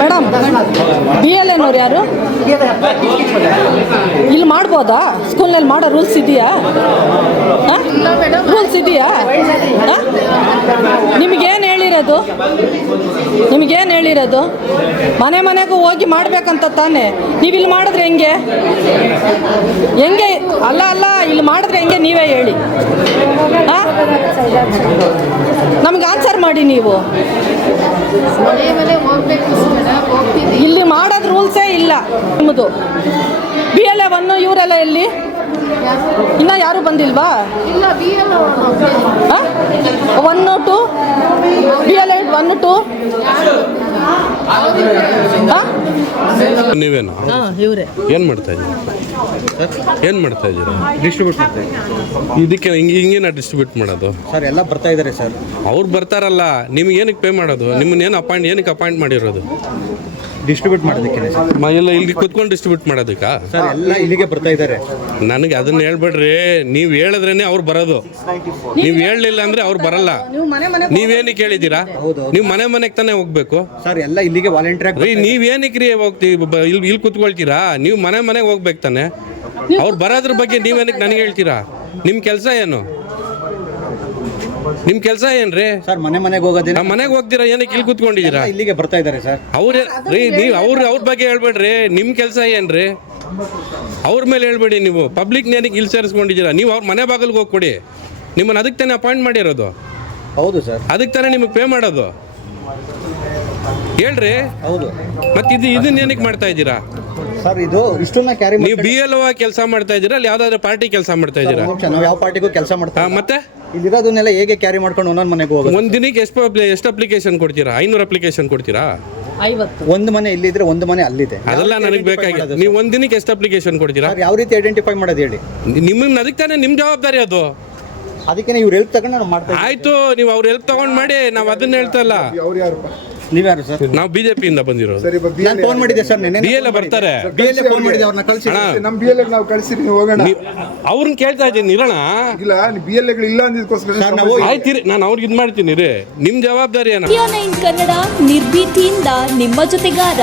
Madam, BLA ನವ್ರು ಯಾರು? ಇಲ್ಲಿ ಮಾಡ್ಬೋದಾ? ಸ್ಕೂಲ್ನಲ್ಲಿ ಮಾಡೋ ರೂಲ್ಸ್ ಇದೆಯಾ? ರೂಲ್ಸ್ ಇದೆಯಾ? ನಿಮಗೇನು ಹೇಳಿರೋದು? ಮನೆ ಮನೆಗೂ ಹೋಗಿ ಮಾಡ್ಬೇಕಂತ ತಾನೇ? ನೀವು ಇಲ್ಲಿ ಮಾಡಿದ್ರೆ ಹೆಂಗೆ? ಅಲ್ಲ ಇಲ್ಲಿ ಮಾಡಿದ್ರೆ ಹೆಂಗೆ ನೀವೇ ಹೇಳಿ. ನಮ್ಗೆ ಆನ್ಸರ್ ಮಾಡಿ ನೀವು. ಇಲ್ಲಿ ಮಾಡೋದು ರೂಲ್ಸೇ ಇಲ್ಲ ನಿಮ್ಮದು. BLA 1 ಇವರೆಲ್ಲ ಎಲ್ಲಿ? ಇನ್ನೂ ಯಾರು ಬಂದಿಲ್ವಾ? 1 2 BLA 1 2 ನೀವೇನು ಇವರೇ ಏನು ಮಾಡ್ತಾ ಇದ್ದೀರಾ? ಡಿಸ್ಟ್ರಿಬ್ಯೂಟ್ ಮಾಡ್ತಾ ಇದಕ್ಕೆ ಹಿಂಗೇನ ಡಿಸ್ಟ್ರಿಬ್ಯೂಟ್ ಮಾಡೋದು? ಸರ್ ಎಲ್ಲ ಬರ್ತಾ ಇದ್ದಾರೆ ಸರ್. ಅವ್ರು ಬರ್ತಾರಲ್ಲ, ನಿಮ್ಗೆ ಏನಕ್ಕೆ ಪೇ ಮಾಡೋದು? ನಿಮ್ಮನ್ನೇನು ಏನಕ್ಕೆ ಅಪಾಯಿಂಟ್ ಮಾಡಿರೋದು? ಡಿಸ್ಟ್ರಿಬ್ಯೂಟ್ ಮಾಡೋದಕ್ಕೆ ಎಲ್ಲ ಇಲ್ಲಿ ಕುತ್ಕೊಂಡು ಡಿಸ್ಟ್ರಿಬ್ಯೂಟ್ ಮಾಡೋದಕ್ಕ? ಸರ್ ಎಲ್ಲ ಇಲ್ಲಿಗೆ ಬರ್ತಾ ಇದ್ದಾರೆ. ನನಗೆ ಅದನ್ನ ಹೇಳ್ಬೇಡ್ರಿ. ನೀವು ಹೇಳಿದ್ರೇನೆ ಅವ್ರು ಬರೋದು. ನೀವು ಹೇಳಲಿಲ್ಲ ಅಂದ್ರೆ ಅವ್ರು ಬರಲ್ಲ. ನೀವೇನಕ್ಕೆ ಹೇಳಿದ್ದೀರಾ? ನೀವು ಮನೆಗೆ ತಾನೇ ಹೋಗ್ಬೇಕು ಸರ್. ಎಲ್ಲ ಇಲ್ಲಿಗೆ ವಾಲಂಟಿಯರ್. ನೀವೇನಕ್ಕೆ ಹೋಗ್ತೀವಿ? ಇಲ್ಲಿ ಕುತ್ಕೊಳ್ತೀರಾ? ನೀವು ಮನೆಗೆ ಹೋಗ್ಬೇಕು ತಾನೆ. ಅವ್ರು ಬರೋದ್ರ ಬಗ್ಗೆ ನೀವೇನಕ್ಕೆ ನನಗೆ ಹೇಳ್ತೀರಾ? ನಿಮ್ಮ ಕೆಲಸ ಏನು? ನಿಮ್ ಕೆಲಸ ಏನ್ರಿ ಸರ್? ಮನೆಗೆ ಹೋಗೋದಿಲ್ಲ. ಮನೆಗೆ ಹೋಗ್ತೀರಾ? ಏನಕ್ಕೆ ಇಲ್ಲಿ ಕುತ್ಕೊಂಡಿದ್ದೀರಾ? ಇಲ್ಲಿಗೆ ಬರ್ತಾ ಇದ್ದಾರೆ ಸರ್. ಅವ್ರ ಬಗ್ಗೆ ಹೇಳ್ಬೇಡ್ರಿ. ನಿಮ್ ಕೆಲಸ ಏನ್ರಿ? ಅವ್ರ ಮೇಲೆ ಹೇಳ್ಬೇಡಿ. ನೀವು ಪಬ್ಲಿಕ್ ಏನಕ್ಕೆ ಇಲ್ಲಿ ಸೇರಿಸ್ಕೊಂಡಿದ್ದೀರಾ? ನೀವು ಅವ್ರ ಮನೆ ಬಾಗಿಲಿಗೆ ಹೋಗಿ ಕೊಡಿ. ನಿಮ್ಮನ್ನ ಅದಕ್ಕೆ ತಾನೇ ಅಪಾಯಿಂಟ್ ಮಾಡಿರೋದು. ಹೌದು ಸರ್. ಅದಕ್ಕೆ ತಾನೇ ನಿಮಗೆ ಪೇ ಮಾಡೋದು. ಹೇಳ್ರಿ. ಹೌದು. ಮತ್ತೆ ಇದನ್ನ ಏನಕ್ಕೆ ಮಾಡ್ತಾ ಇದ್ದೀರಾ ಸರ್? ಇದು ಇಷ್ಟನ್ನ ಕ್ಯಾರಿ ನೀವು BLO ಕೆಲಸ ಮಾಡ್ತಾ ಇದ್ದೀರಾ? ಅಲ್ಲಿ ಯಾವ್ದಾದ್ರು ಪಾರ್ಟಿ ಕೆಲಸ ಮಾಡ್ತಾ ಇದ್ದೀರಾ? ನಾವು ಯಾವ ಪಾರ್ಟಿಗೂ ಕೆಲಸ ಮಾಡ್ತಾ. ಮತ್ತೆ ಇಲ್ಲಿರೋದನ್ನೆಲ್ಲ ಹೇಗೆ ಕ್ಯಾರಿ ಮಾಡ್ಕೊಂಡು ಒಂದೊಂದು ಮನೆಗೆ ಹೋಗೋದು? ಒಂದ್ ದಿನಕ್ಕೆ ಎಷ್ಟು ಅಪ್ಲಿಕೇಶನ್ ಕೊಡ್ತೀರಾ? 500 ಅಪ್ಲಿಕೇಶನ್ ಕೊಡ್ತೀರಾ? 50. ಒಂದು ಮನೆ ಇಲ್ಲಿದ್ರೆ ಒಂದು ಮನೆ ಅಲ್ಲಿದೆ. ಅದೆಲ್ಲ ನನಗೆ ಬೇಕಾಗಿಲ್ಲ. ನೀವು ಒಂದ್ ದಿನಕ್ಕೆ ಎಷ್ಟು ಅಪ್ಲಿಕೇಶನ್ ಕೊಡ್ತೀರಾ? ಯಾವ ರೀತಿ ಐಡೆಂಟಿಫೈ ಮಾಡೋದು ಹೇಳಿ? ನಿಮ್ಮನ್ನ ಅದಕ್ಕೆ ತಾನೇ ನಿಮ್ಮ ಜವಾಬ್ದಾರಿ ಅದು. ಅದಕ್ಕೆ ನೀವು ಹೆಲ್ಪ್ ತಗೊಂಡು ನಾವು ಮಾಡ್ತಾ. ಆಯ್ತು, ನೀವು ಅವ್ರ ಹೆಲ್ಪ್ ತಗೊಂಡ್ ಮಾಡಿ. ನಾವು ಅದನ್ನ ಹೇಳ್ತಾ ಇಲ್ಲ. ನೀವ್ಯಾರು ಸರ್? ನಾವು BJPಯಿಂದ ಬಂದಿರೋದು. ನಾನು ಫೋನ್ ಮಾಡಿದ್ದೆ ಸರ್. BLA ಬರ್ತಾರೆ. ಫೋನ್ ಮಾಡಿದ್ದೆ, ಅವ್ರನ್ನ ಕಳಿಸಿ. ನಮ್ಮ BLA ನಾವು ಕಳಿಸಿರಿ, ಹೋಗೋಣ. ಅವ್ರನ್ನ ಕೇಳ್ತಾ ಇದ್ದೀನಿ. ಇರೋಣ. ಇಲ್ಲ, BLA ಇಲ್ಲ ಅಂದಿದ್ದಕ್ಕೋಸ್ಕರ ಆಯ್ತಿರಿ. ನಾನು ಅವ್ರಿಗೆ ಇದು ಮಾಡ್ತೀನಿ ರೀ. ನಿಮ್ಮ ಜವಾಬ್ದಾರಿ ಏನ? ಕನ್ನಡ ನಿರ್ಭೀತಿಯಿಂದ ನಿಮ್ಮ ಜೊತೆಗಾರ.